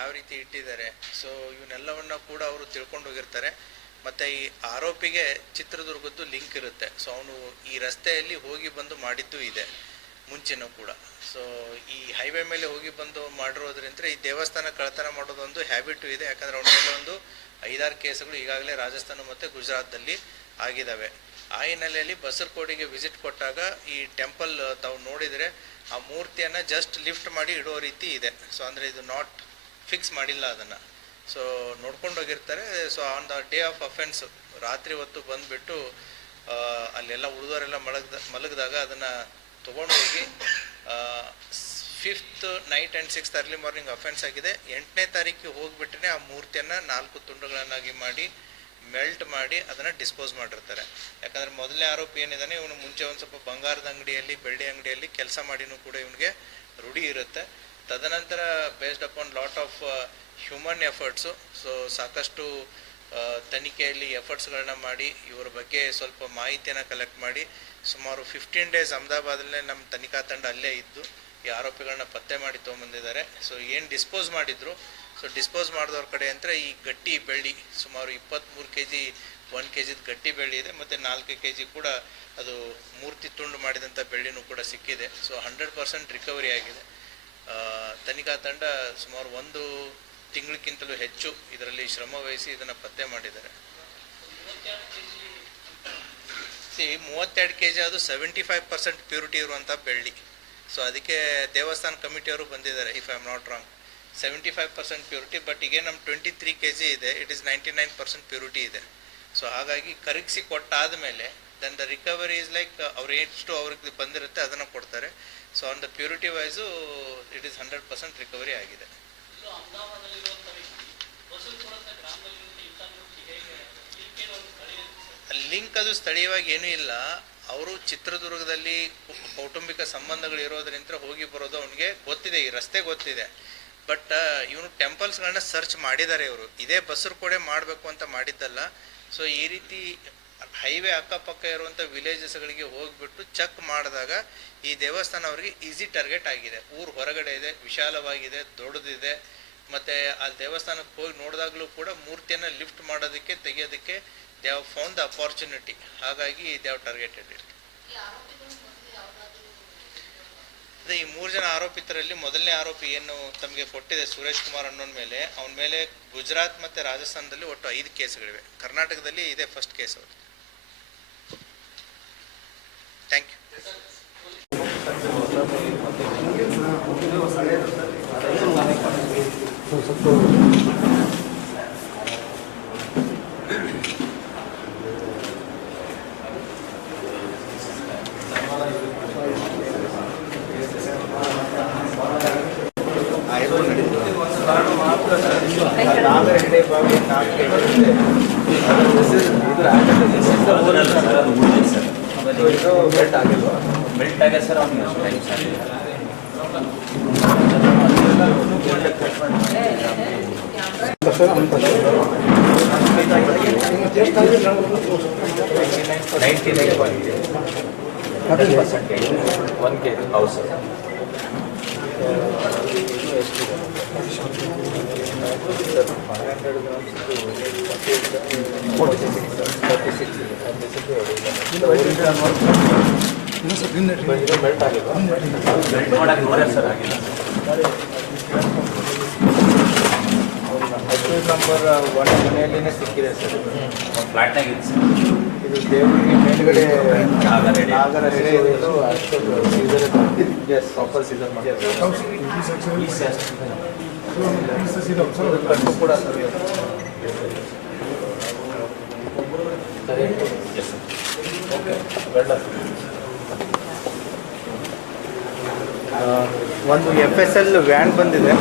ಯಾವ ರೀತಿ ಇಟ್ಟಿದ್ದಾರೆ. ಸೊ ಇವನ್ನೆಲ್ಲವನ್ನ ಕೂಡ ಅವರು ತಿಳ್ಕೊಂಡು ಹೋಗಿರ್ತಾರೆ. ಮತ್ತು ಈ ಆರೋಪಿಗೆ ಚಿತ್ರದುರ್ಗದ್ದು ಲಿಂಕ್ ಇರುತ್ತೆ. ಸೊ ಅವನು ಈ ರಸ್ತೆಯಲ್ಲಿ ಹೋಗಿ ಬಂದು ಮಾಡಿದ್ದು ಇದೆ ಮುಂಚೆನೂ ಕೂಡ. ಸೊ ಈ ಹೈವೇ ಮೇಲೆ ಹೋಗಿ ಬಂದು ಮಾಡಿರೋದ್ರಿಂದ ಈ ದೇವಸ್ಥಾನ ಕಳ್ಳತನ ಮಾಡೋದೊಂದು ಹ್ಯಾಬಿಟು ಇದೆ. ಯಾಕಂದರೆ ಅವನ ಮೇಲೆ ಒಂದು 5-6 ಕೇಸುಗಳು ಈಗಾಗಲೇ ರಾಜಸ್ಥಾನ ಮತ್ತು ಗುಜರಾತ್ದಲ್ಲಿ ಆಗಿದ್ದಾವೆ. ಆ ಹಿನ್ನೆಲೆಯಲ್ಲಿ ಬಸರಕೋಡಿಗೆ ವಿಸಿಟ್ ಕೊಟ್ಟಾಗ ಈ ಟೆಂಪಲ್ ತಾವು ನೋಡಿದರೆ ಆ ಮೂರ್ತಿಯನ್ನು ಜಸ್ಟ್ ಲಿಫ್ಟ್ ಮಾಡಿ ಇಡೋ ರೀತಿ ಇದೆ. ಸೊ ಅಂದರೆ ಇದು ನಾಟ್ ಫಿಕ್ಸ್ ಮಾಡಿಲ್ಲ ಅದನ್ನು. ಸೊ ನೋಡ್ಕೊಂಡು ಹೋಗಿರ್ತಾರೆ. So on the day of offence ರಾತ್ರಿ ಹೊತ್ತು ಬಂದುಬಿಟ್ಟು ಅಲ್ಲೆಲ್ಲ ಉಳಿದವರೆಲ್ಲ ಮಲಗಿದಾಗ ಅದನ್ನು ತೊಗೊಂಡು ಹೋಗಿ 5th night and 6th early morning offence ಆಗಿದೆ. 8ನೇ ತಾರೀಕಿಗೆ ಹೋಗಿಬಿಟ್ರೆ ಆ ಮೂರ್ತಿಯನ್ನು 4 ತುಂಡುಗಳನ್ನಾಗಿ ಮಾಡಿ ಮೆಲ್ಟ್ ಮಾಡಿ ಅದನ್ನು ಡಿಸ್ಪೋಸ್ ಮಾಡಿರ್ತಾರೆ. ಯಾಕಂದರೆ ಮೊದಲನೇ ಆರೋಪಿ ಏನಿದ್ದಾನೆ ಇವನು ಮುಂಚೆ ಒಂದು ಸ್ವಲ್ಪ ಬಂಗಾರದ ಅಂಗಡಿಯಲ್ಲಿ ಬೆಳ್ಳಿ ಅಂಗಡಿಯಲ್ಲಿ ಕೆಲಸ ಮಾಡಿನೂ ಕೂಡ ಇವನಿಗೆ ರೂಢಿ ಇರುತ್ತೆ. ತದನಂತರ based upon lot of human efforts, so ಸಾಕಷ್ಟು ತನಿಖೆಯಲ್ಲಿ ಎಫರ್ಟ್ಸ್ಗಳನ್ನ ಮಾಡಿ ಇವರ ಬಗ್ಗೆ ಸ್ವಲ್ಪ ಮಾಹಿತಿಯನ್ನು ಕಲೆಕ್ಟ್ ಮಾಡಿ ಸುಮಾರು 15 days ಅಹಮದಾಬಾದಲ್ಲೇ ನಮ್ಮ ತನಿಖಾ ತಂಡ ಅಲ್ಲೇ ಇದ್ದು ಈ ಆರೋಪಿಗಳನ್ನ ಪತ್ತೆ ಮಾಡಿ ತೊಗೊಂಬಂದಿದ್ದಾರೆ. ಸೊ ಏನು ಡಿಸ್ಪೋಸ್ ಮಾಡಿದ್ರು, ಸೊ ಡಿಸ್ಪೋಸ್ ಮಾಡಿದವ್ರ ಕಡೆ ಅಂದರೆ ಈ ಗಟ್ಟಿ ಬೆಳ್ಳಿ ಸುಮಾರು 23 kg 1 kg ಗಟ್ಟಿ ಬೆಳ್ಳಿ ಇದೆ. ಮತ್ತು 4 kg ಕೂಡ ಅದು ಮೂರ್ತಿ ತುಂಡು ಮಾಡಿದಂಥ ಬೆಳ್ಳಿನೂ ಕೂಡ ಸಿಕ್ಕಿದೆ. ಸೊ 100% ರಿಕವರಿ ಆಗಿದೆ. ತನಿಖಾ ತಂಡ ಸುಮಾರು 1 ತಿಂಗಳಕ್ಕಿಂತಲೂ ಹೆಚ್ಚು ಇದರಲ್ಲಿ ಶ್ರಮ ವಹಿಸಿ ಇದನ್ನು ಪತ್ತೆ ಮಾಡಿದ್ದಾರೆ. 32 kg ಅದು 75% ಪ್ಯೂರಿಟಿ ಇರುವಂಥ ಬೆಳ್ಳಿ. ಸೊ ಅದಕ್ಕೆ ದೇವಸ್ಥಾನ ಕಮಿಟಿಯವರು ಬಂದಿದ್ದಾರೆ, if I am not wrong. 75% purity. But ಈಗ ನಮ್ಮ 23 kg ಇದೆ, ಇಟ್ ಈಸ್ 99% ಪ್ಯೂರಿಟಿ ಇದೆ. ಸೊ ಹಾಗಾಗಿ ಕರಗಿಸಿ ಕೊಟ್ಟಾದ ಮೇಲೆ then the recovery is like ಅವ್ರು ಎಷ್ಟು ಅವ್ರಿಗೆ ಬಂದಿರುತ್ತೆ ಅದನ್ನು ಕೊಡ್ತಾರೆ. So on the purity wise it is 100% recovery ಆಗಿದೆ. ಲಿಂಕ್ ಅದು ಸ್ಥಳೀಯವಾಗಿ ಏನೂ ಇಲ್ಲ. ಅವರು ಚಿತ್ರದುರ್ಗದಲ್ಲಿ ಕೌಟುಂಬಿಕ ಸಂಬಂಧಗಳು ಇರೋದ್ರಿಂದ ಹೋಗಿ ಬರೋದು ಅವನಿಗೆ ಗೊತ್ತಿದೆ, ಈ ರಸ್ತೆ ಗೊತ್ತಿದೆ. ಬಟ್ ಇವನು ಟೆಂಪಲ್ಸ್ಗಳನ್ನ ಸರ್ಚ್ ಮಾಡಿದ್ದಾರೆ ಇವರು. ಇದೇ ಬಸರಕೋಡೆ ಮಾಡಬೇಕು ಅಂತ ಮಾಡಿದ್ದಲ್ಲ. ಸೊ ಈ ರೀತಿ ಹೈವೇ ಅಕ್ಕಪಕ್ಕ ಇರುವಂಥ ವಿಲೇಜಸ್ಗಳಿಗೆ ಹೋಗಿಬಿಟ್ಟು ಚೆಕ್ ಮಾಡಿದಾಗ ಈ ದೇವಸ್ಥಾನ ಅವರಿಗೆ ಈಸಿ ಟಾರ್ಗೆಟ್ ಆಗಿದೆ. ಊರು ಹೊರಗಡೆ ಇದೆ, ವಿಶಾಲವಾಗಿದೆ, ದೊಡ್ಡದಿದೆ. ಮತ್ತು ಆ ದೇವಸ್ಥಾನಕ್ಕೆ ಹೋಗಿ ನೋಡಿದಾಗಲೂ ಕೂಡ ಮೂರ್ತಿಯನ್ನು ಲಿಫ್ಟ್ ಮಾಡೋದಕ್ಕೆ ತೆಗೆಯೋದಕ್ಕೆ they have found the opportunity. ಹಾಗಾಗಿ ದೇ ಹ್ಯಾವ್ ಟಾರ್ಗೆಟೆಡ್ ಇಟ್. ಅದೇ ಈ 3 ಜನ ಆರೋಪಿತರಲ್ಲಿ ಮೊದಲನೇ ಆರೋಪಿ ಏನು ತಮಗೆ ಕೊಟ್ಟಿದೆ ಸುರೇಶ್ ಕುಮಾರ್ ಅನ್ನೋನ ಮೇಲೆ, ಅವನ ಮೇಲೆ ಗುಜರಾತ್ ಮತ್ತು ರಾಜಸ್ಥಾನದಲ್ಲಿ ಒಟ್ಟು 5 ಕೇಸ್ಗಳಿವೆ. ಕರ್ನಾಟಕದಲ್ಲಿ ಇದೇ ಫಸ್ಟ್ ಕೇಸ್ ಅವರು. Thank you. ಬೆಲ್ಟ್ ಆಗಿದೆ ಸರ್. ಅವ್ನಿಗೆ $1 kg ಹೌದು ಸರ್. ಬೆಲ್ಟ್ ಆಗಿಲ್ಲ, ಬೆಲ್ಟ್ ಮಾಡೋಕ್ಕೆ ನೋಡ್ಯಾರ ಸರ್, ಆಗಿಲ್ಲ. ನಂಬರ್ 1 ಮನೆಯಲ್ಲಿನೇ ಸಿಕ್ಕಿದೆ ಸರ್. ಫ್ಲಾಟ್ನಾಗ ಇದೆ ಸರ್. ಇದು ದೇವರಿಗೆ ಮೇಲ್ಗಡೆ ನಾಗರ ರೆಡಿ ಇರೋದು ಅಷ್ಟು ಸೀಸರ್ ಪ್ರಾಪರ್ ಸೀಸರ್ ಮಾಡಿ ಕೂಡ ಸರ್. ಒಂದು FSL ವ್ಯಾನ್ ಬಂದಿದೆ.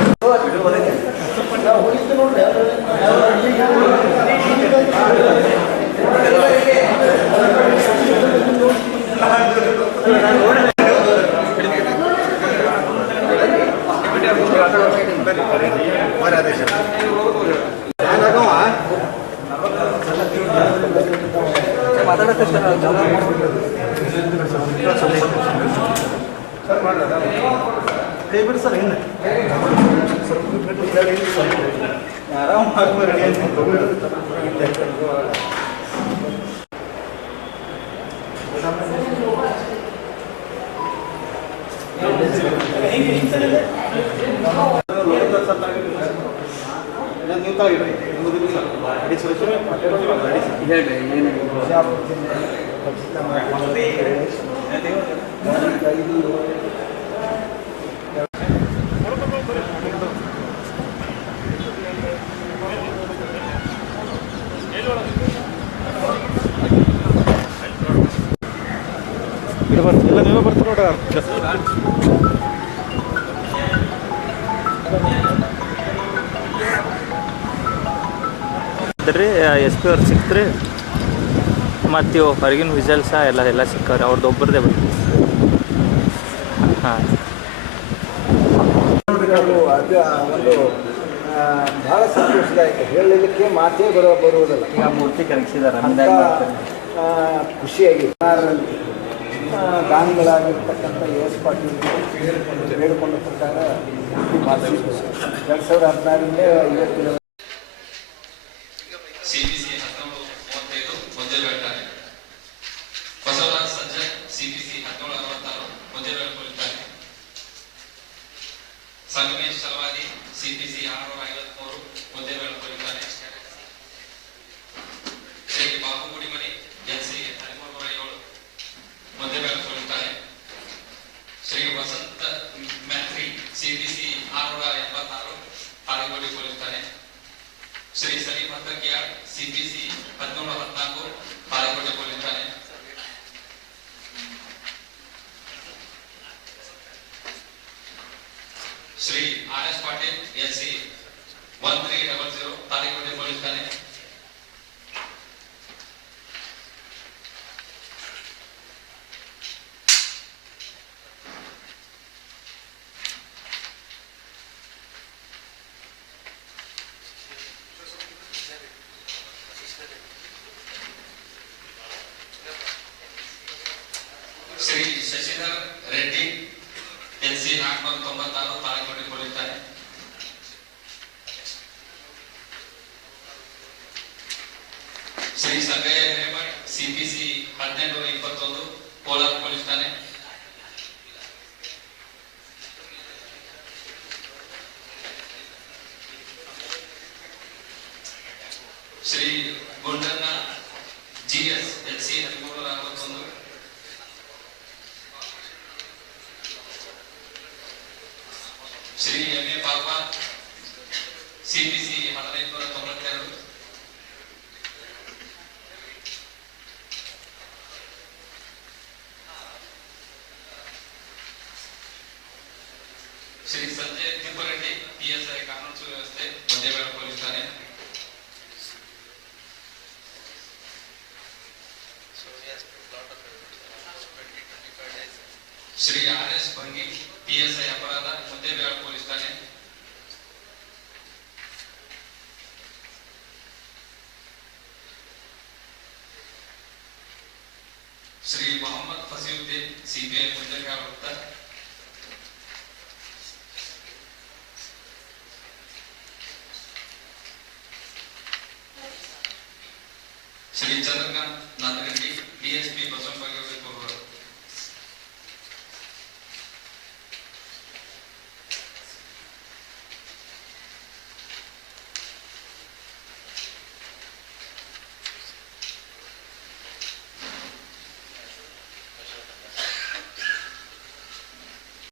ಸರ್ ಏನು ಎಲ್ಲ ನೀವೇ ಬರ್ತೀರ ನೋಡ್ರಿ. ರೀ ಎಸ್ ಪಿ ಅವ್ರು ಸಿಕ್ತ್ರಿ, ಮತ್ತು ಇವು ಹೊರಗಿನ ವಿಜಲ್ಸ ಎಲ್ಲ ಸಿಕ್ಕವ್ರಿ. ಅವ್ರದ್ದು ಒಬ್ಬರದೇ ಬಂತು. ಹಾಂ, ಅದು ಒಂದು ಭಾಳ ಸಂತೋಷದಾಯಕ, ಹೇಳಲಿಕ್ಕೆ ಮಾತೇ ಬರುವುದಿಲ್ಲ. ಈಗ ಮೂರ್ತಿ ಕರಗಿಸಿದಾರೆ, ಖುಷಿಯಾಗಿ ದಾನಿಗಳಾಗಿರ್ತಕ್ಕಂಥ ಎಸ್ ಪಾಟೀಲ್ ಬೇಡಿಕೊಂಡ ಪ್ರಕಾರ 2016ರಿಂದ ಇವತ್ತಿನ ಸಿಬಿಸಿ 1935 ಮುಂಜೆಬೇಳ್ತಾರೆ. ಬಸವರಾಜ್ ಸಂಜಯ್ ಸಿಬಿಸಿ 1766 ಮುಂಜೆಬೇಳ್ಕೊಳ್ತಾರೆ. ಸಂಗಮೇಶ್ ಸಲವಾದಿ ಸಿಬಿಸಿ 653 ಮುಂಜೆಬೇಳ್ಕೊಳ್ತಾರೆ. ಶ್ರೀ ಬಾಬು ಗುಡಿಮನಿ ಎನ್ಸಿ 1307 ಮುಂಜೆಬೇಳ್ಕೊಳ್ತಾರೆ. ಶ್ರೀ ವಸಂತ ಮ್ಯಾಥ್ರಿ ಸಿಬಿಸಿ 686 ಪಾಳಿಗೊಳಿಕೊಳ್ಳುತ್ತಾರೆ. ಶ್ರೀ ಸಲೀಂ ಹತ್ತಕಿಯಾಳ್ ಸಿಪಿಸಿ 1714 ಪಾಳೆಗೊಳಿಕೊಳ್ಳುತ್ತಾರೆ. Shri R S Patil NC 1300 ಪಾಳೆಗೊಳಿಕೊಳ್ಳುತ್ತಾರೆ. ಶ್ರೀ ಶಶಿಧರ್ ರೆಡ್ಡಿ ಎನ್ಸಿ 496 ಪಾಳೆಗೊಳಿಕೊಳ್ಳುತ್ತಾರೆ. ಶ್ರೀ ಸಂಗಯ್ಯ ಹಿರೇಮಠ್ ಸಿಪಿಸಿ 1821 ಕೋಲಾರಗೊಳಿಸುತ್ತಾನೆ. ಶ್ರೀ